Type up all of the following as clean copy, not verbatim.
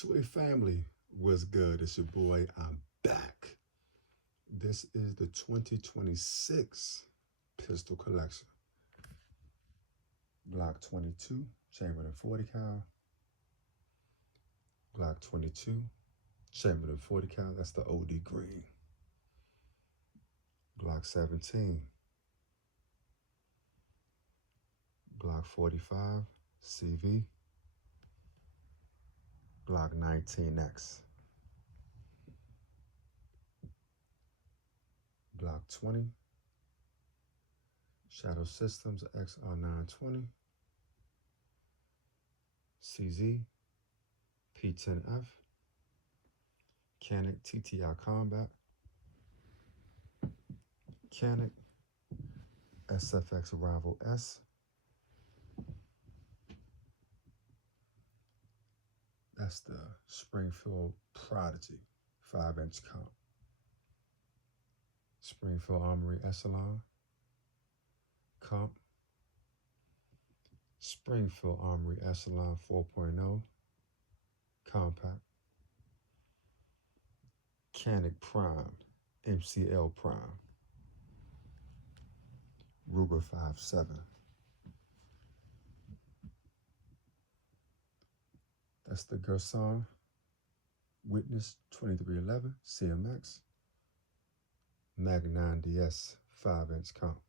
Toy family, what's good? It's your boy. I'm back. This is the 2026 pistol collection. Glock 22, chambered in 40 cal. Glock 22, chambered in 40 cal. That's the OD green. Glock 17. Glock 45, CV. Glock 19X. Glock 20. Shadow Systems XR920. CZ. P10F. Canik TTI Combat. Canik SFX Rival S. That's the Springfield Prodigy 5-inch comp. Springfield Armory Echelon comp. Springfield Armory Echelon 4.0 compact. Canik Prime MCL Prime. Ruger 5.7. That's the Girsan Witness 2311 CMX. Mag 9DS 5-inch comp.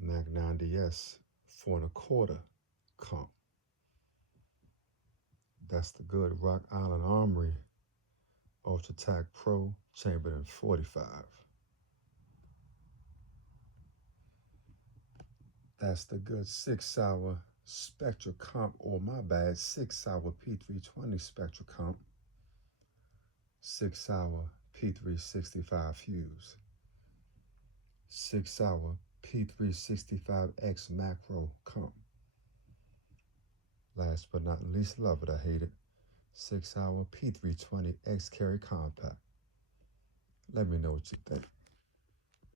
Mag 9DS 4.25 comp. That's the good Rock Island Armory Ultra Tac Pro chambered in 45. That's the good 6 Sauer Spectra comp, or my bad, 6 Sauer P320 Spectra comp. 6 Sauer P365 Fuse. 6 Sauer P365X Macro comp. Last but not least, love it, I hate it, 6 Sauer P320X Carry Compact. Let me know what you think.